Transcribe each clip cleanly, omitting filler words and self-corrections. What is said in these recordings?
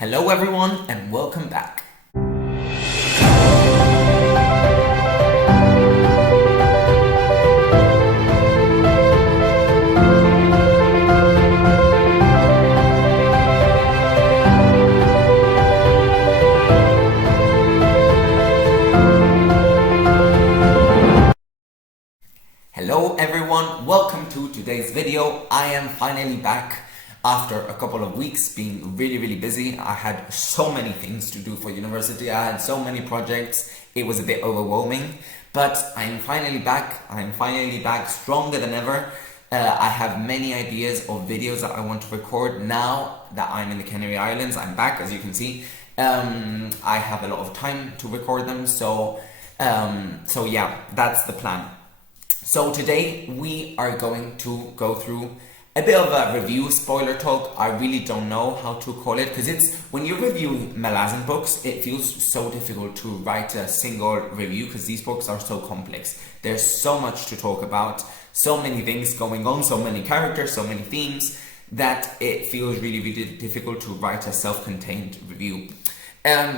Hello everyone and welcome back. Hello everyone, welcome to today's video. I am finally back after a couple of weeks being really busy. I had so many things to do for university. I had so many projects. It was a bit overwhelming, but I'm finally back. I'm finally back stronger than ever. I have many ideas of videos that I want to record now that I'm in the Canary Islands. I'm back, as you can see. I have a lot of time to record them, so yeah, that's the plan. So today we are going to go through a bit of a review, spoiler talk. I really don't know how to call it, because it's when you're reviewing Malazan books, it feels so difficult to write a single review because these books are so complex. There's so much to talk about, so many things going on, so many characters, so many themes, that it feels really difficult to write a self-contained review.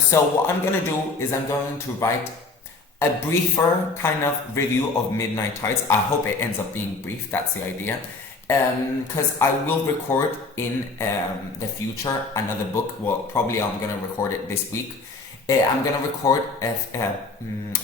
So what I'm gonna do is I'm going to write a briefer kind of review of Midnight Tides. I hope it ends up being brief, that's the idea. Because I will record in the future another book. Well, probably I'm going to record it this week. I'm going to record a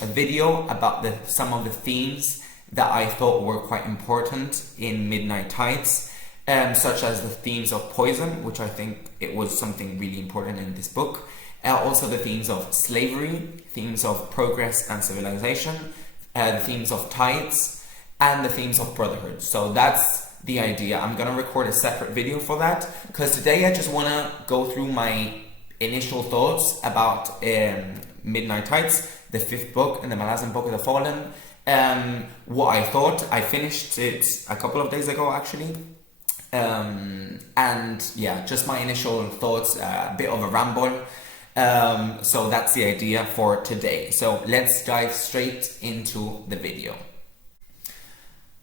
video about some of the themes that I thought were quite important in Midnight Tides, such as the themes of poison, which I think it was something really important in this book. Also the themes of slavery, themes of progress and civilization, the themes of tides, and the themes of brotherhood. So that's the idea. I'm gonna record a separate video for that, because today I just wanna go through my initial thoughts about Midnight Tides, the fifth book in the Malazan Book of the Fallen. What I thought. I finished it a couple of days ago actually. And yeah, just my initial thoughts, a bit of a ramble. So that's the idea for today. So let's dive straight into the video.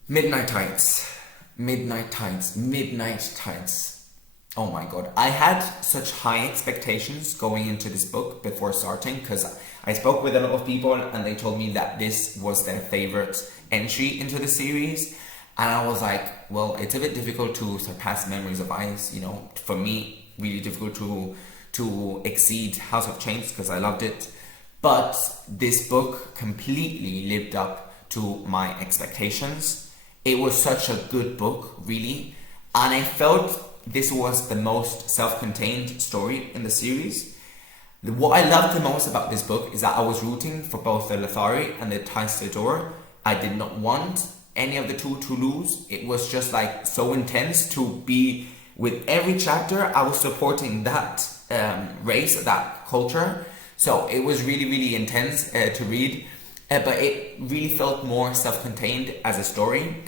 Midnight Tides. Midnight Tides. Midnight Tides. Oh my god. I had such high expectations going into this book before starting, because I spoke with a lot of people and they told me that this was their favorite entry into the series. And I was like, well, it's a bit difficult to surpass Memories of Ice, you know, for me, really difficult to exceed House of Chains, because I loved it. But this book completely lived up to my expectations. It was such a good book, really. And I felt this was the most self-contained story in the series. What I loved the most about this book is that I was rooting for both the Lethari and the Taistador. I did not want any of the two to lose. It was just like so intense to be with every chapter. I was supporting that race, that culture. So it was really intense to read, but it really felt more self-contained as a story.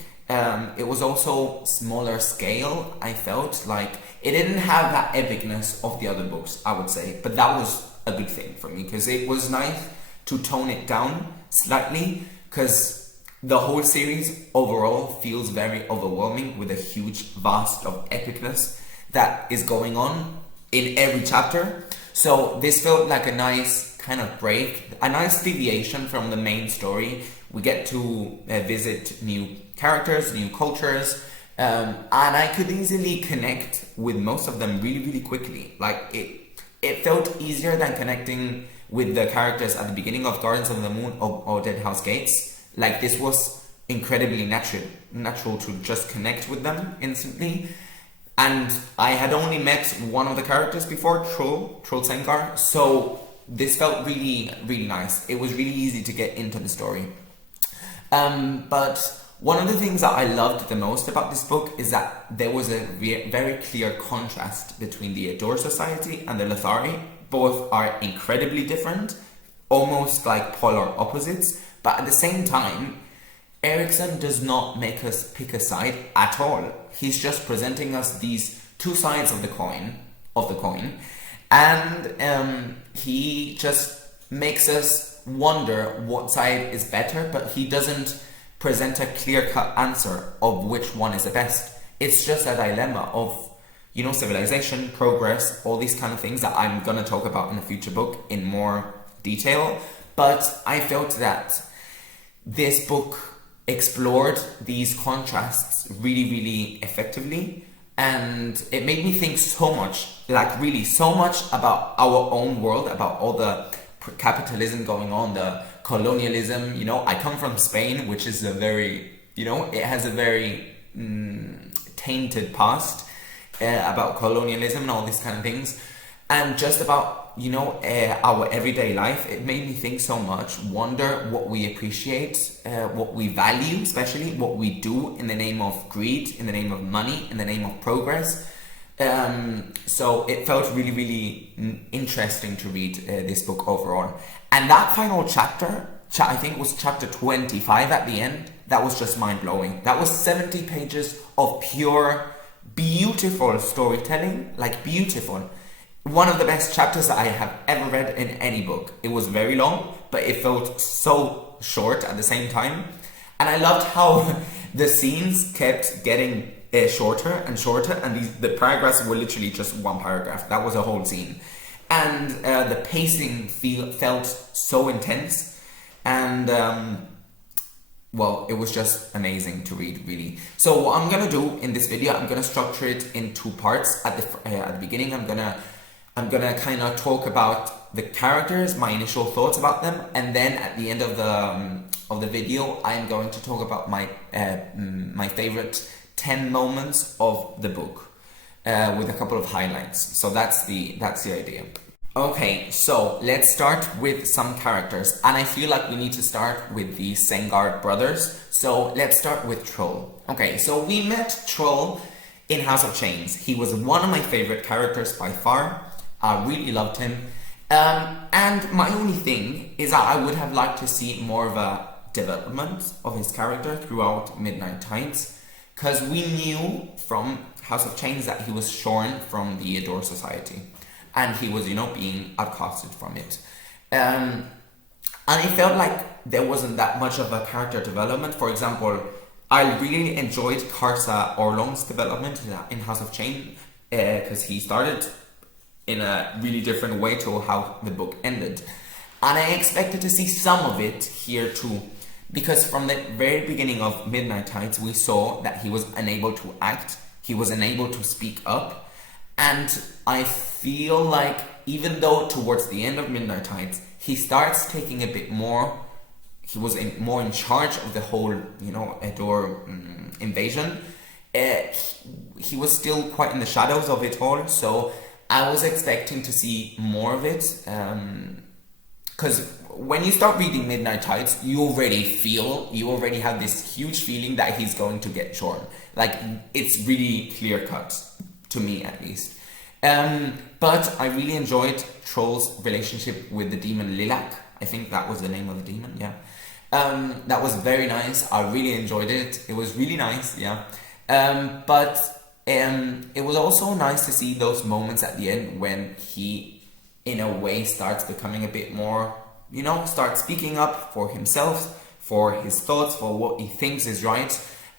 It was also smaller scale. I felt like it didn't have that epicness of the other books, I would say, but that was a good thing for me, because it was nice to tone it down slightly, because the whole series overall feels very overwhelming with a huge vast of epicness that is going on in every chapter. So this felt like a nice kind of break, a nice deviation from the main story. We get to visit new characters, new cultures, and I could easily connect with most of them really quickly. Like it felt easier than connecting with the characters at the beginning of Gardens of the Moon or Dead House Gates. Like this was incredibly natural to just connect with them instantly. And I had only met one of the characters before, Troll Sengar, so this felt really nice. It was really easy to get into the story. But one of the things that I loved the most about this book is that there was a very clear contrast between the Adore Society and the Lethari. Both are incredibly different, almost like polar opposites, but at the same time, Erikson does not make us pick a side at all. He's just presenting us these two sides of the coin, and he just makes us wonder what side is better, but he doesn't present a clear-cut answer of which one is the best. It's just a dilemma of, civilization, progress, all these kind of things that I'm gonna talk about in a future book in more detail. But I felt that this book explored these contrasts really, really effectively, and it made me think so much, like really so much about our own world, about all the capitalism going on, the colonialism. I come from Spain, which is a very, it has a very tainted past about colonialism and all these kind of things, and just about our everyday life. It made me think so much, wonder what we appreciate, what we value, especially what we do in the name of greed, in the name of money, in the name of progress. So it felt really, really interesting to read this book overall. And that final chapter, I think it was chapter 25 at the end, that was just mind-blowing. That was 70 pages of pure, beautiful storytelling, like beautiful. One of the best chapters that I have ever read in any book. It was very long, but it felt so short at the same time. And I loved how the scenes kept getting shorter and shorter, and the paragraphs were literally just one paragraph. That was a whole scene. And the pacing felt so intense, and it was just amazing to read, really. So what I'm gonna do in this video, I'm gonna structure it in two parts. At the beginning, I'm gonna kind of talk about the characters, my initial thoughts about them, and then at the end of the video, I'm going to talk about my favorite 10 moments of the book, with a couple of highlights. So that's the idea. Okay, so let's start with some characters, and I feel like we need to start with the Sengar brothers. So let's start with Troll. Okay, so we met Troll in House of Chains. He was one of my favorite characters by far. I really loved him. And my only thing is that I would have liked to see more of a development of his character throughout Midnight Tides, because we knew from House of Chains that he was shorn from the Adore Society, and he was, being outcasted from it. And it felt like there wasn't that much of a character development. For example, I really enjoyed Karsa Orlong's development in House of Chains, because he started in a really different way to how the book ended. And I expected to see some of it here too, because from the very beginning of Midnight Tides, we saw that he was unable to act, he was unable to speak up, and I feel like even though towards the end of Midnight Tides, he starts taking a bit more, he was more in charge of the whole, Adore invasion, he was still quite in the shadows of it all, so I was expecting to see more of it, because when you start reading Midnight Tides, you already have this huge feeling that he's going to get shorn. Like, it's really clear cut, to me at least. But I really enjoyed Troll's relationship with the demon Lilac. I think that was the name of the demon, yeah. That was very nice. I really enjoyed it. It was really nice, yeah. But it was also nice to see those moments at the end when he, in a way, starts becoming a bit more, starts speaking up for himself, for his thoughts, for what he thinks is right.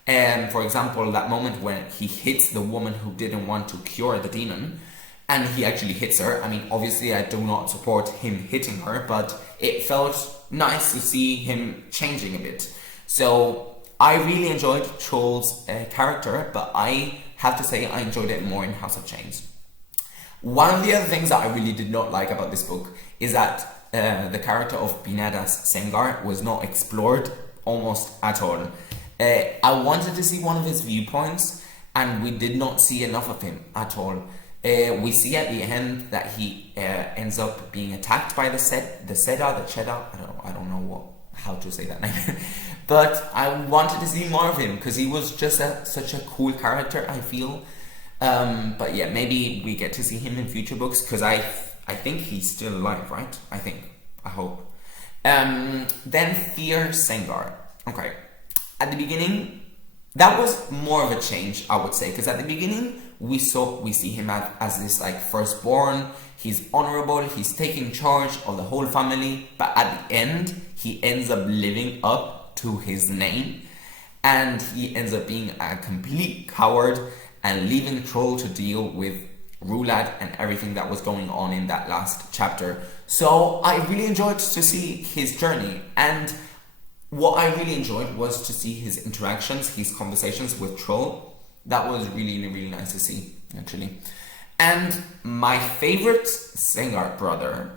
And for example, that moment when he hits the woman who didn't want to cure the demon, and he actually hits her. I mean, obviously I do not support him hitting her, but it felt nice to see him changing a bit. So I really enjoyed Troll's character, but I have to say I enjoyed it more in House of Chains. One of the other things that I really did not like about this book is that the character of Binadas Sengar was not explored almost at all. I wanted to see one of his viewpoints, and we did not see enough of him at all. We see at the end that he ends up being attacked by the Cheddar. I don't know how to say that name. But I wanted to see more of him because he was just such a cool character, I feel. But yeah, maybe we get to see him in future books because I think he's still alive, right? I hope. Then Fear Sengar. Okay. At the beginning, that was more of a change, I would say, because at the beginning we see him as this like firstborn. He's honorable, he's taking charge of the whole family, but at the end he ends up living up to his name, and he ends up being a complete coward, and leaving Troll to deal with Rulad and everything that was going on in that last chapter. So I really enjoyed to see his journey, and what I really enjoyed was to see his interactions, his conversations with Troll. That was really, really nice to see, actually. And my favorite Sengar brother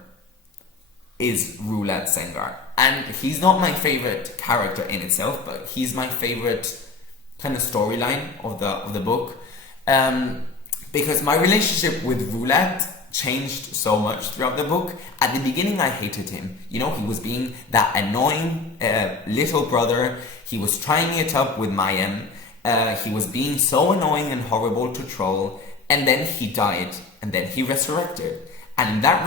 is Rulad Sengar. And he's not my favorite character in itself, but he's my favorite kind of storyline of the book. Because my relationship with Rulad changed so much throughout the book. At the beginning, I hated him. You know, he was being that annoying little brother. He was trying it up with Mayan. He was being so annoying and horrible to Troll. And then he died. And then he resurrected. And in that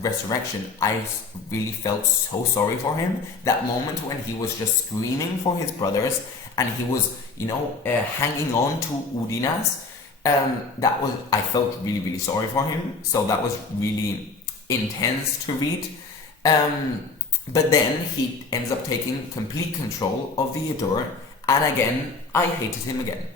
resurrection, I really felt so sorry for him. That moment when he was just screaming for his brothers. And he was, you know, hanging on to Udinas. I felt really, really sorry for him. So that was really intense to read. But then he ends up taking complete control of the Adur, and again, I hated him again.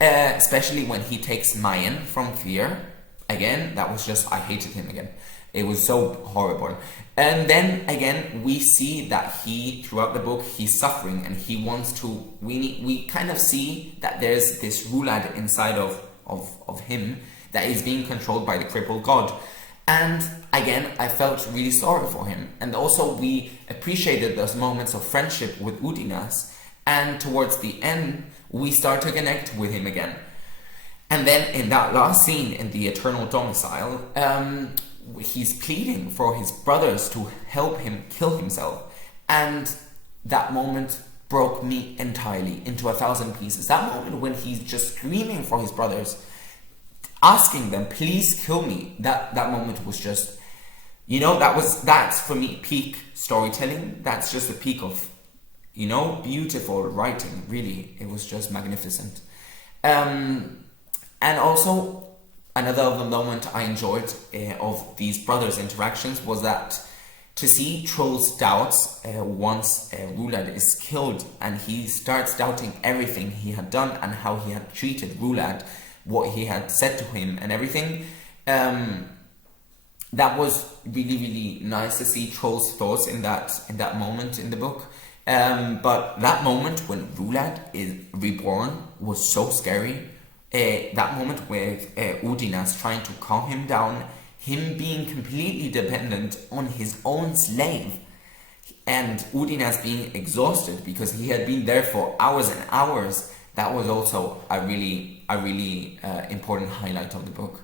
Especially when he takes Mayan from Fear. Again, that was just, I hated him again. It was so horrible. And then again, we see that throughout the book, he's suffering, and he wants to, we kind of see that there's this Rulad inside of him that is being controlled by the crippled god. And again, I felt really sorry for him. And also we appreciated those moments of friendship with Udinas. And towards the end, we start to connect with him again. And then in that last scene in the Eternal Domicile, he's pleading for his brothers to help him kill himself. And that moment broke me entirely into 1,000 pieces. That moment when he's just screaming for his brothers, asking them, please kill me. That moment was just, you know, that's for me peak storytelling. That's just the peak of, you know, beautiful writing, really. It was just magnificent. And also, another of the moment I enjoyed of these brothers' interactions was that to see Troll's doubts once Rulad is killed, and he starts doubting everything he had done and how he had treated Rulad, what he had said to him and everything. That was really, really nice to see Troll's thoughts in that moment in the book. But that moment when Rulad is reborn was so scary. That moment with Udinas trying to calm him down, him being completely dependent on his own slave, and Udinas being exhausted because he had been there for hours and hours. That was also a really important highlight of the book.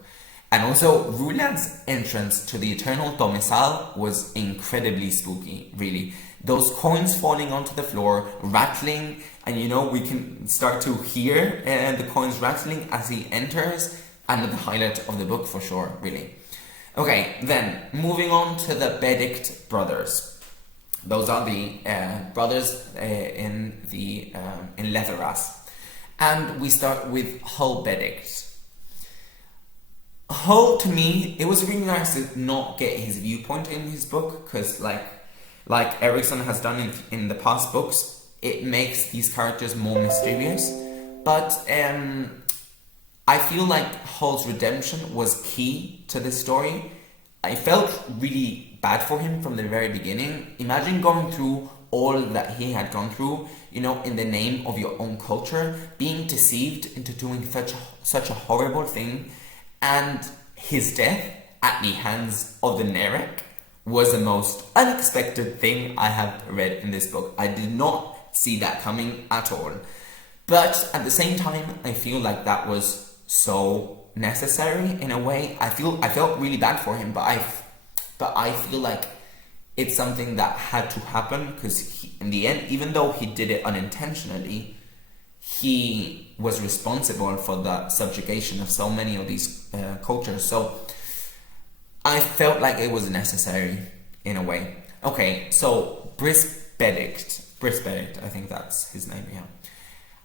And also, Rulad's entrance to the Eternal Domicile was incredibly spooky, really. Those coins falling onto the floor, rattling, and you know, we can start to hear the coins rattling as he enters. Another highlight of the book for sure, really. Okay, then, moving on to the Benedict brothers. Those are the brothers in Letheras. And we start with Hull Benedict. Hull, to me, it was really nice to not get his viewpoint in his book, because like Erickson has done in the past books, it makes these characters more mysterious. But I feel like Hull's redemption was key to this story. I felt really bad for him from the very beginning. Imagine going through all that he had gone through, you know, in the name of your own culture, being deceived into doing such a horrible thing, and his death at the hands of the Nerek was the most unexpected thing I have read in this book. I did not see that coming at all. But at the same time, I feel like that was so necessary in a way. I felt really bad for him, but I feel like it's something that had to happen, because in the end, even though he did it unintentionally, he was responsible for the subjugation of so many of these cultures. So I felt like it was necessary in a way. Okay, so Briss Benedict, I think that's his name, yeah.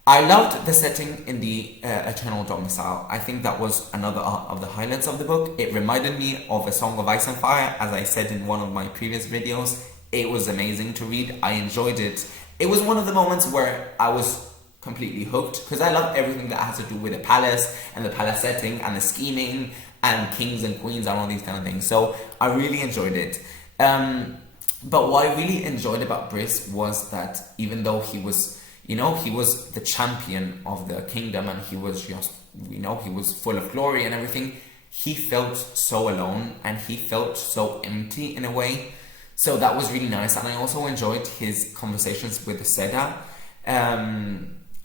I loved the setting in the Eternal Domicile. I think that was another of the highlights of the book. It reminded me of A Song of Ice and Fire, as I said in one of my previous videos. It was amazing to read. I enjoyed it. It was one of the moments where I was completely hooked because I love everything that has to do with the palace and the palace setting and the scheming and kings and queens and all these kind of things. So I really enjoyed it. But what I really enjoyed about Briss was that even though he was, he was the champion of the kingdom and he was just, he was full of glory and everything, he felt so alone and he felt so empty in a way. So that was really nice. And I also enjoyed his conversations with the Seda.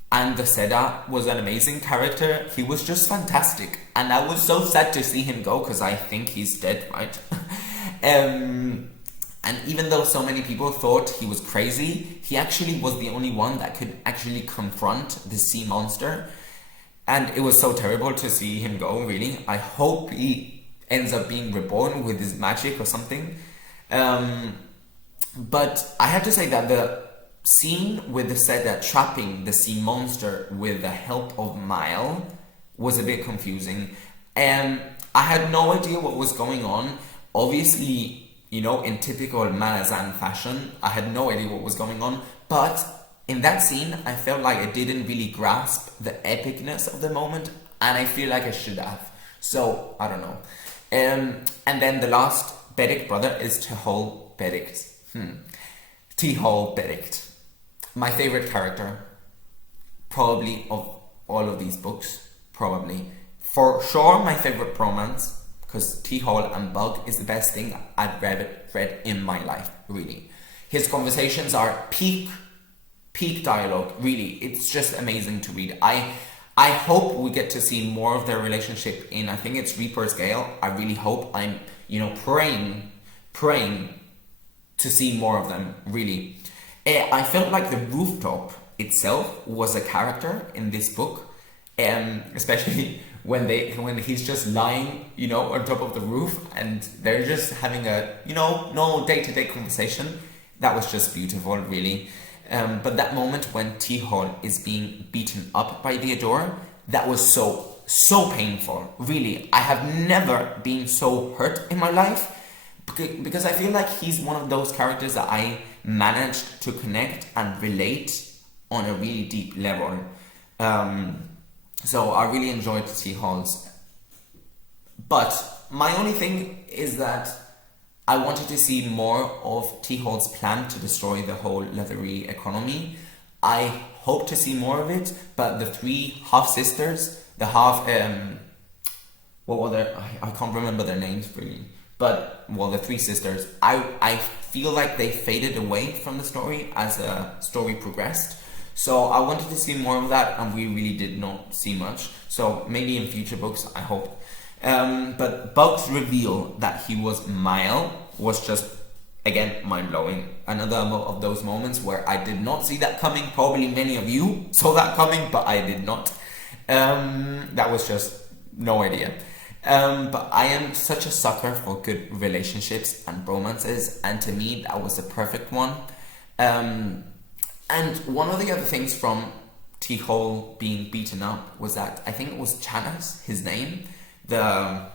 And the Seda was an amazing character. He was just fantastic. And I was so sad to see him go because I think he's dead, right? And even though so many people thought he was crazy, he actually was the only one that could actually confront the sea monster. And it was so terrible to see him go, really. I hope he ends up being reborn with his magic or something. But I have to say that the scene with the Seda trapping the sea monster with the help of Mile was a bit confusing. I had no idea what was going on. Obviously, in typical Malazan fashion, I had no idea what was going on. But in that scene, I felt like I didn't really grasp the epicness of the moment, and I feel like I should have. So, I don't know. And then the last Bedict brother is Tehol Bedict. Tehol Bedict. My favorite character, probably, of all of these books. Probably. For sure, my favorite romance, because Tehol and Bug is the best thing I've read in my life, really. His conversations are peak dialogue, really. It's just amazing to read. I hope we get to see more of their relationship in, I think it's Reaper's Gale. I really hope. I'm, praying to see more of them, really. I felt like the rooftop itself was a character in this book, especially when he's just lying, on top of the roof and they're just having a, no day-to-day conversation. That was just beautiful, really. But that moment when Tehol is being beaten up by Theodore, that was so painful, really. I have never been so hurt in my life because I feel like he's one of those characters that I managed to connect and relate on a really deep level. So I really enjoyed Tehol's. But my only thing is that I wanted to see more of Tehol's plan to destroy the whole leathery economy. I hope to see more of it, but the three half-sisters, what were their, I can't remember their names really, but, the three sisters, I feel like they faded away from the story as the story progressed. So I wanted to see more of that, and we really did not see much. So maybe in future books, I hope. But Bug's reveal that he was Mile was just, again, mind-blowing. Another of those moments where I did not see that coming. Probably many of you saw that coming, but I did not. That was just no idea. But I am such a sucker for good relationships and romances, and to me, that was the perfect one. And one of the other things from Tehol being beaten up was that, I think it was Chanas, his name, the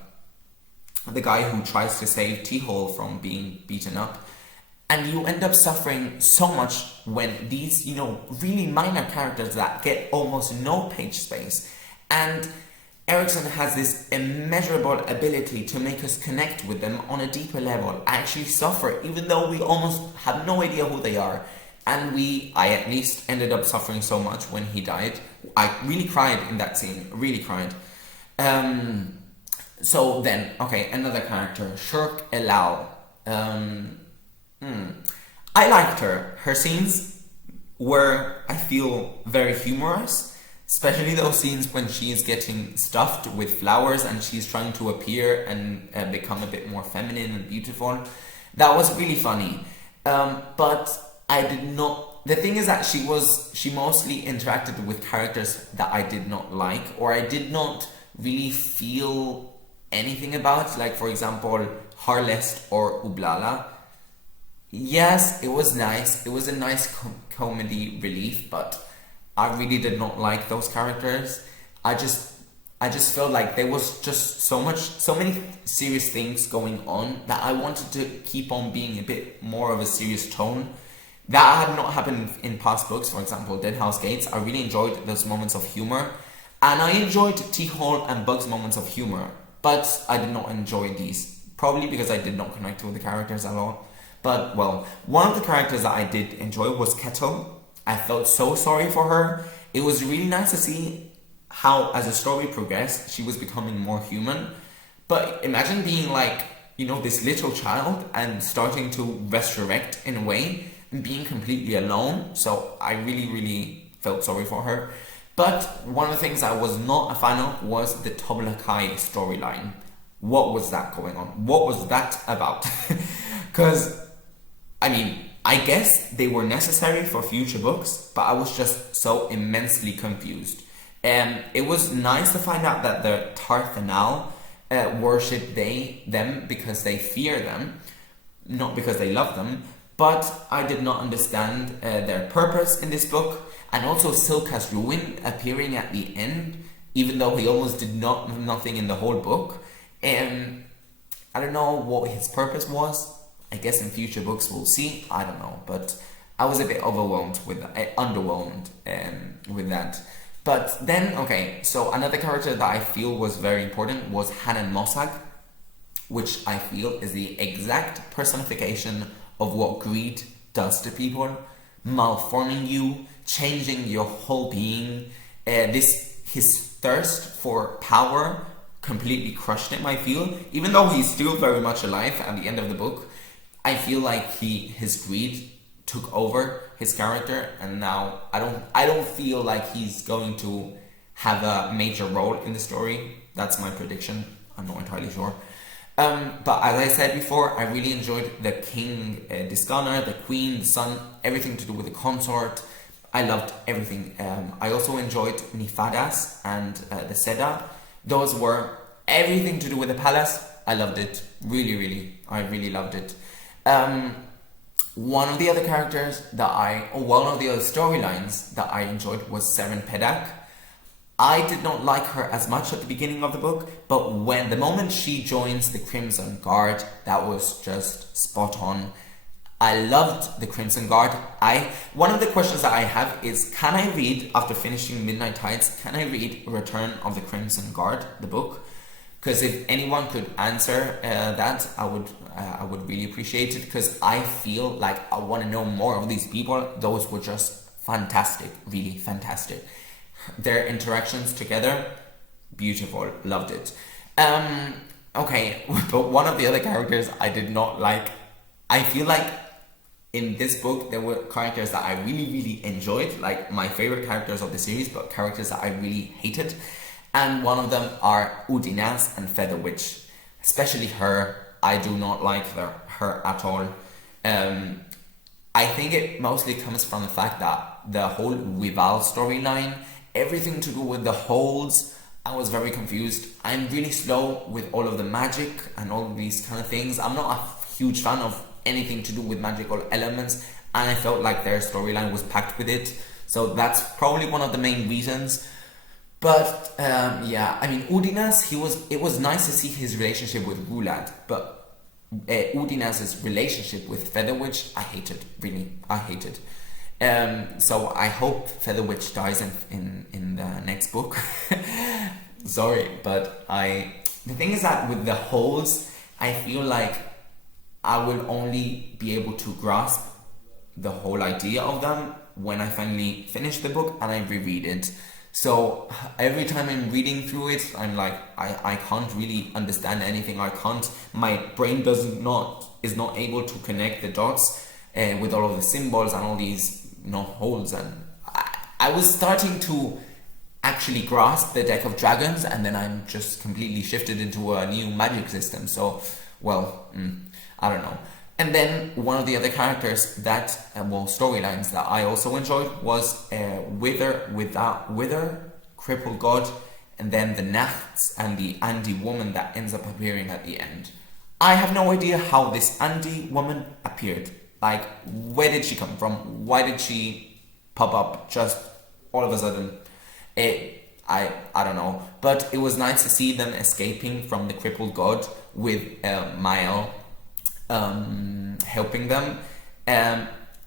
guy who tries to save Tehol from being beaten up. And you end up suffering so much when these, really minor characters that get almost no page space. And Erickson has this immeasurable ability to make us connect with them on a deeper level. I actually suffer, even though we almost have no idea who they are. And I at least ended up suffering so much when he died. I really cried in that scene, really cried. So then, okay, another character, Shirk Elal. I liked her. Her scenes were, I feel, very humorous, especially those scenes when she is getting stuffed with flowers and she's trying to appear and become a bit more feminine and beautiful. That was really funny. But I did not... The thing is that she mostly interacted with characters that I did not like, or I did not really feel anything about, like, for example, Harlest or Ublala. Yes, it was nice. It was a nice comedy relief, but I really did not like those characters. I just felt like there was just so many serious things going on that I wanted to keep on being a bit more of a serious tone. That had not happened in past books. For example, Dead House Gates, I really enjoyed those moments of humor, and I enjoyed T-Hall and Bug's moments of humor, but I did not enjoy these, probably because I did not connect with the characters at all. But, well, one of the characters that I did enjoy was Kettle. I felt so sorry for her. It was really nice to see how, as the story progressed, she was becoming more human. But imagine being like, you know, this little child and starting to resurrect in a way and being completely alone. So I really, really felt sorry for her. But one of the things I was not a fan of was the Toblakai storyline. What was that going on? What was that about? Because, I mean, I guess they were necessary for future books, but I was just so immensely confused. It was nice to find out that the Tarthanal worship them because they fear them, not because they love them. But I did not understand their purpose in this book, and also Silka's Ruin appearing at the end, even though he almost did nothing in the whole book. I don't know what his purpose was. I guess in future books we'll see. I don't know, but I was a bit overwhelmed with underwhelmed with that. But then, okay, so another character that I feel was very important was Hanan Mossag, which I feel is the exact personification of what greed does to people, malforming you, changing your whole being. His thirst for power completely crushed him, I feel. Even though he's still very much alive at the end of the book, I feel like his greed took over his character, and now I don't feel like he's going to have a major role in the story. That's my prediction. I'm not entirely sure. But as I said before, I really enjoyed the King Disganar, the Queen, the Sun, everything to do with the consort. I loved everything. I also enjoyed Nifadas and the Seda. Those were everything to do with the palace. I loved it. Really, really. I really loved it. One of the other storylines that I enjoyed was Seren Pedak. I did not like her as much at the beginning of the book, but the moment she joins the Crimson Guard, that was just spot on. I loved the Crimson Guard. One of the questions that I have is, can I read, after finishing Midnight Tides, can I read Return of the Crimson Guard, the book? Because if anyone could answer that, I would really appreciate it, because I feel like I want to know more of these people. Those were just fantastic, really fantastic. Their interactions together, beautiful, loved it. Okay, but one of the other characters I did not like. I feel like in this book there were characters that I really, really enjoyed, like my favorite characters of the series, but characters that I really hated. And one of them are Udinas and Feather Witch. Especially her. I do not like her at all. I think it mostly comes from the fact that the whole Wival storyline, everything to do with the holds, I was very confused. I'm really slow with all of the magic and all of these kind of things. I'm not a huge fan of anything to do with magical elements, and I felt like their storyline was packed with it. So that's probably one of the main reasons. But yeah, I mean, Udinas, it was nice to see his relationship with Gulad, but Udinas's relationship with Featherwitch, I hated, really, I hated. So I hope Featherwitch dies in the next book. Sorry, but the thing is that with the holes, I feel like I will only be able to grasp the whole idea of them when I finally finish the book and I reread it. So every time I'm reading through it, I'm like, I can't really understand anything. My brain is not able to connect the dots with all of the symbols and all these holes. And I was starting to actually grasp the deck of dragons, and then I'm just completely shifted into a new magic system. So, well, I don't know. And then one of the other characters storylines that I also enjoyed was Wither, Crippled God, and then the Nachts and the Andy woman that ends up appearing at the end. I have no idea how this Andy woman appeared. Like, where did she come from? Why did she pop up just all of a sudden? I don't know. But it was nice to see them escaping from the Crippled God with Mael helping them.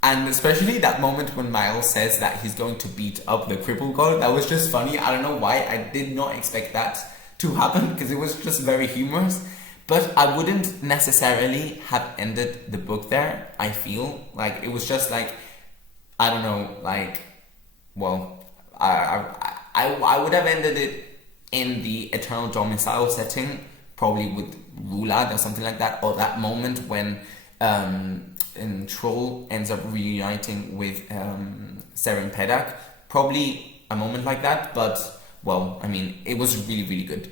And especially that moment when Miles says that he's going to beat up the cripple god, that was just funny. I don't know why, I did not expect that to happen because it was just very humorous. But I wouldn't necessarily have ended the book there. I feel like it was just like, I don't know, like, well, I would have ended it in the Eternal Domicile setting, probably with Rulad or something like that, or that moment when Troll ends up reuniting with Seren Pedak. Probably a moment like that, but, well, I mean, it was really, really good.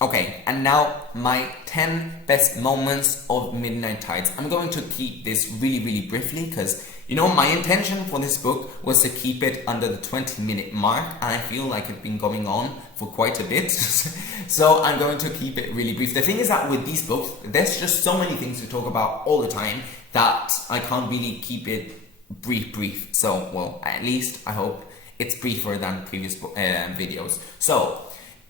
Okay, and now my 10 best moments of Midnight Tides. I'm going to keep this really, really briefly because, you know, my intention for this book was to keep it under the 20-minute mark, and I feel like it's been going on for quite a bit. So I'm going to keep it really brief. The thing is that with these books, there's just so many things to talk about all the time that I can't really keep it brief. So, well, at least I hope it's briefer than previous videos. So,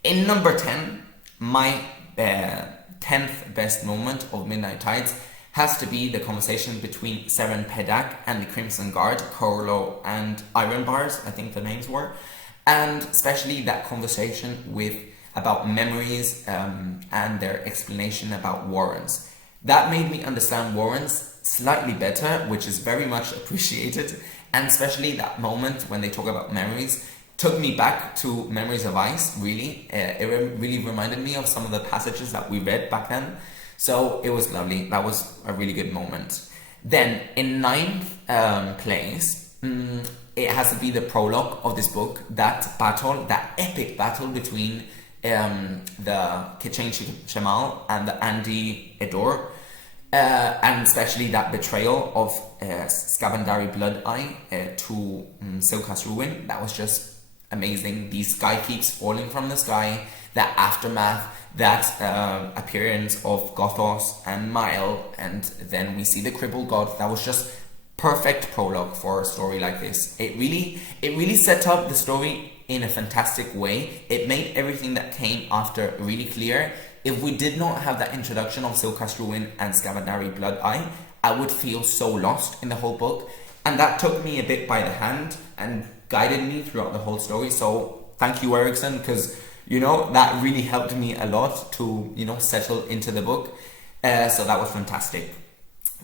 in number 10, my 10th best moment of Midnight Tides has to be the conversation between Seren Pedak and the Crimson Guard, Corlo and Iron Bars, I think the names were, and especially that conversation about memories and their explanation about warrants. That made me understand warrants slightly better, which is very much appreciated, and especially that moment when they talk about memories took me back to Memories of Ice, really. It really reminded me of some of the passages that we read back then. So it was lovely. That was a really good moment. Then, in 9th place, it has to be the prologue of this book. That epic battle between the Kichain Shemal and the Andy Edor. And especially that betrayal of Scavandari Blood Eye to Silka's Ruin. That was just amazing. The sky keeps falling from the sky, that aftermath, that appearance of Gothos and Mile, and then we see the crippled god. That was just perfect prologue for a story like this. It really set up the story in a fantastic way. It made everything that came after really clear. If we did not have that introduction of Silka's Ruin and Scavandari Blood Eye, I would feel so lost in the whole book, and that took me a bit by the hand and guided me throughout the whole story. So thank you, Erickson, because, you know, that really helped me a lot to, you know, settle into the book. So that was fantastic.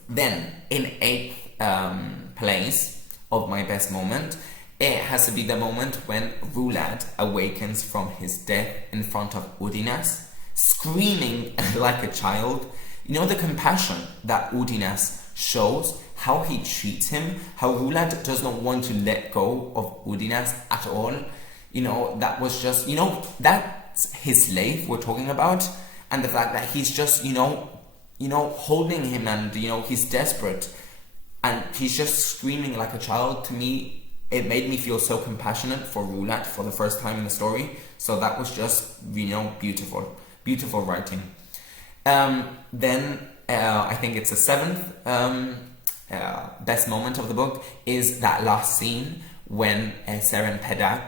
Then in 8th place of my best moment, it has to be the moment when Rulad awakens from his death in front of Udinas, screaming like a child. You know, the compassion that Udinas shows, how he treats him, how Rulad does not want to let go of Udinas at all. You know, that was just, you know, that's his slave we're talking about, and the fact that he's just, you know, holding him, and, you know, he's desperate, and he's just screaming like a child. To me, it made me feel so compassionate for Rulad for the first time in the story. So that was just, you know, beautiful writing. Then I think it's the 7th best moment of the book is that last scene when Seren Pedak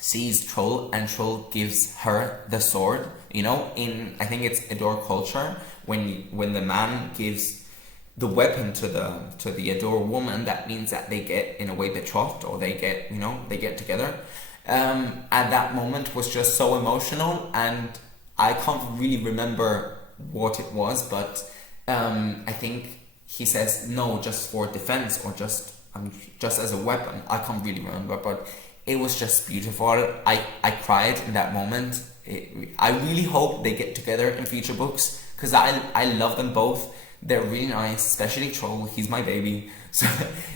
sees Troll, and Troll gives her the sword. You know, in, I think it's Edor culture, when the man gives the weapon to the Edor woman, that means that they get, in a way, betrothed, or they get together. And that moment was just so emotional, and I can't really remember what it was, but I think he says no, just for defense, or just as a weapon. I can't really remember, but it was just beautiful. I cried in that moment. I really hope they get together in future books, because I love them both. They're really nice, especially Troll. He's my baby.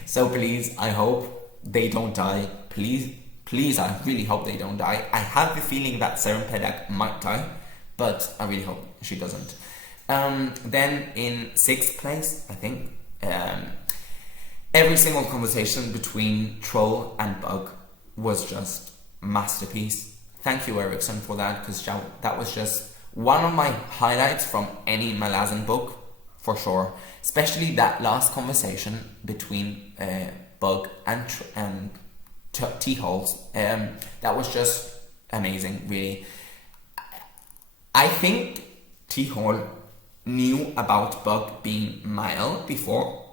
So please, I hope they don't die. Please, I really hope they don't die. I have the feeling that Seren Pedak might die, but I really hope she doesn't. Then in 6th place, I think, every single conversation between Troll and Bug was just masterpiece. Thank you, Erickson, for that, because that was just one of my highlights from any Malazan book, for sure. Especially that last conversation between Bug and T-Holes. That was just amazing, really. I think T-Hole knew about Bug being Mile before,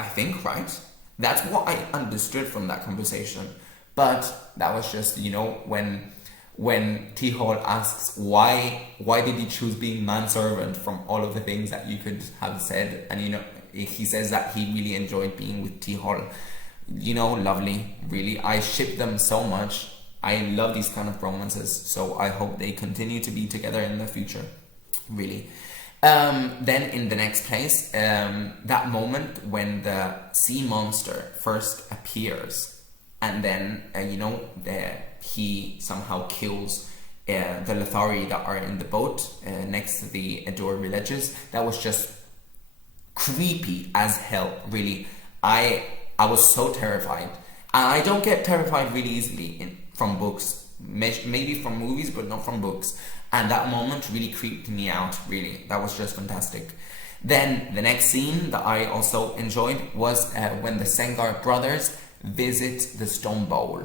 I think, right? That's what I understood from that conversation. But that was just, when T-Hall asks why did you choose being manservant from all of the things that you could have said, and he says that he really enjoyed being with T-Hall. Lovely, really. I ship them so much. I love these kind of romances, so I hope they continue to be together in the future, really. Then in the next place, that moment when the sea monster first appears, and then he somehow kills the Lethari that are in the boat next to the Adore villages. That was just creepy as hell, really. I was so terrified. And I don't get terrified really easily from books, maybe from movies, but not from books. And that moment really creeped me out, really. That was just fantastic. Then the next scene that I also enjoyed was when the Sengar brothers visit the stone bowl.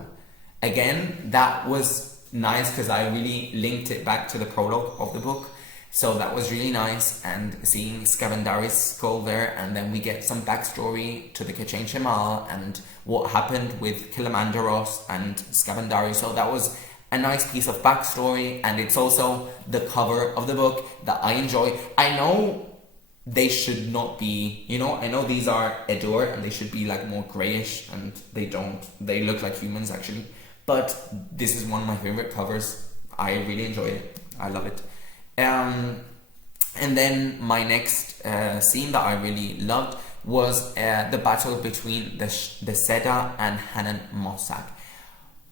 Again, that was nice because I really linked it back to the prologue of the book. So that was really nice, and seeing Scavendari's skull there, and then we get some backstory to the Kachain Shemal and what happened with Kilimandaros and Scavendari. So that was a nice piece of backstory, and it's also the cover of the book that I enjoy. I know they should not be, I know these are Adore and they should be like more grayish, and they look like humans actually. But this is one of my favorite covers. I really enjoy it. I love it. And then my next scene that I really loved was the battle between the Seda and Hanan Mossack.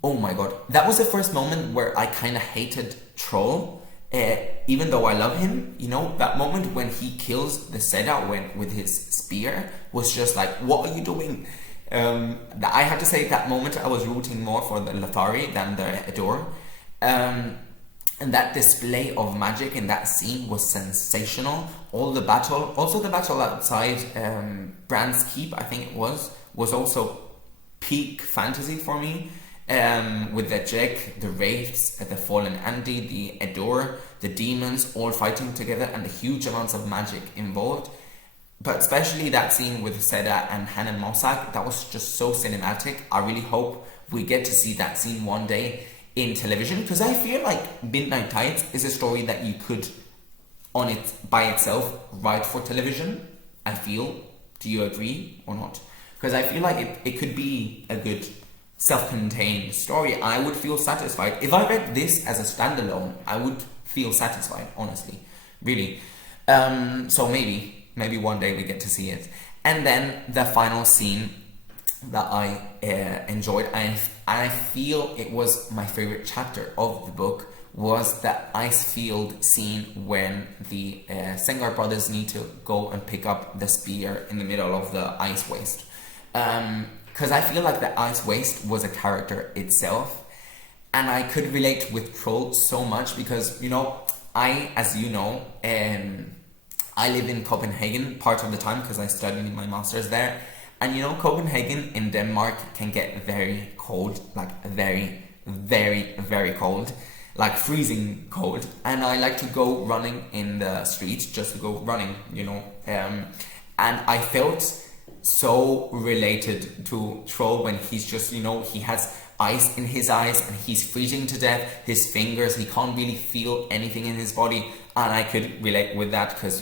Oh my god, that was the first moment where I kind of hated Troll, even though I love him. That moment when he kills the Seda with his spear was just like, what are you doing? I have to say, that moment I was rooting more for the Lethari than the Adore. And that display of magic in that scene was sensational. Also the battle outside Bran's Keep, I think it was also peak fantasy for me. With the Jek, the Wraiths, the Fallen Andy, the Adore, the demons all fighting together, and the huge amounts of magic involved. But especially that scene with Seda and Hanan Mossack, that was just so cinematic. I really hope we get to see that scene one day in television, because I feel like Midnight Tides is a story that you could, by itself, write for television. I feel. Do you agree or not? Because I feel like it could be a good self-contained story. I would feel satisfied if I read this as a standalone. I would feel satisfied, honestly, really. So maybe one day we get to see it. And then the final scene that I enjoyed, I feel it was my favorite chapter of the book, was the ice field scene when the Sengar brothers need to go and pick up the spear in the middle of the ice waste. Because I feel like the ice waste was a character itself, and I could relate with Troll so much because, I live in Copenhagen part of the time because I studied my master's there. And Copenhagen in Denmark can get very cold, like very, very, very cold, like freezing cold. And I like to go running in the street, just to go running, and I felt so related to Troll when he's just, he has ice in his eyes and he's freezing to death, his fingers, he can't really feel anything in his body. And I could relate with that because,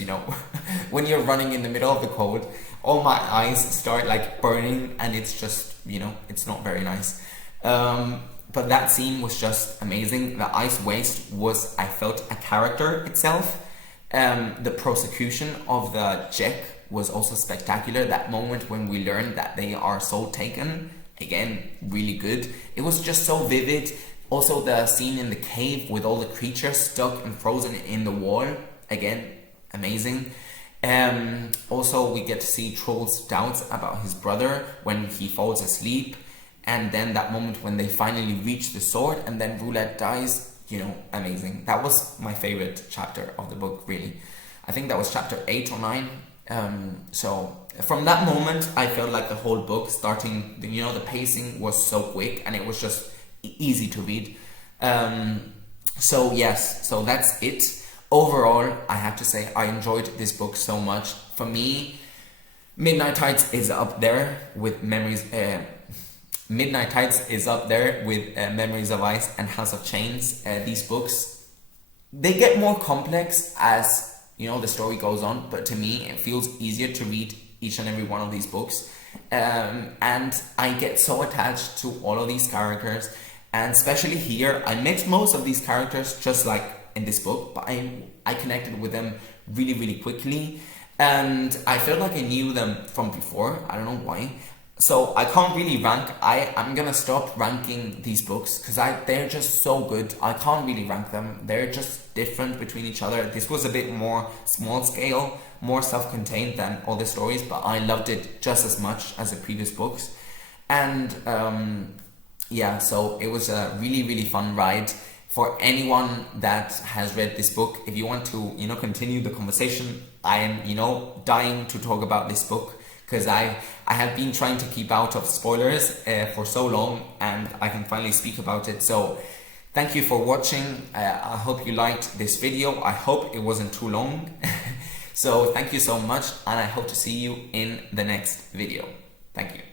when you're running in the middle of the cold, all my eyes start like burning, and it's just, it's not very nice. But that scene was just amazing. The ice waste was, I felt, a character itself. The prosecution of the Jek was also spectacular. That moment when we learned that they are soul taken, again, really good. It was just so vivid. Also the scene in the cave with all the creatures stuck and frozen in the wall, again, amazing. Also we get to see Troll's doubts about his brother when he falls asleep, and then that moment when they finally reach the sword and then Roulette dies, amazing. That was my favorite chapter of the book, really. I think that was chapter 8 or 9. So from that moment I felt like the whole book starting, the pacing was so quick and it was just easy to read. So that's it. Overall, I have to say I enjoyed this book so much. For me, Midnight Tides is up there with Memories. Midnight Tides is up there with Memories of Ice and House of Chains. These books, they get more complex as the story goes on, but to me it feels easier to read each and every one of these books, and I get so attached to all of these characters, and especially here I met most of these characters just like in this book, but I connected with them really, really quickly, and I felt like I knew them from before. I don't know why. So I can't really rank. I'm gonna stop ranking these books because they're just so good. I can't really rank them. They're just different between each other. This was a bit more small scale, more self-contained than all the stories, but I loved it just as much as the previous books. And yeah, so it was a really, really fun ride. For anyone that has read this book, if you want to, continue the conversation, I am, dying to talk about this book, because I have been trying to keep out of spoilers for so long, and I can finally speak about it. So thank you for watching. I hope you liked this video. I hope it wasn't too long. So thank you so much, and I hope to see you in the next video. Thank you.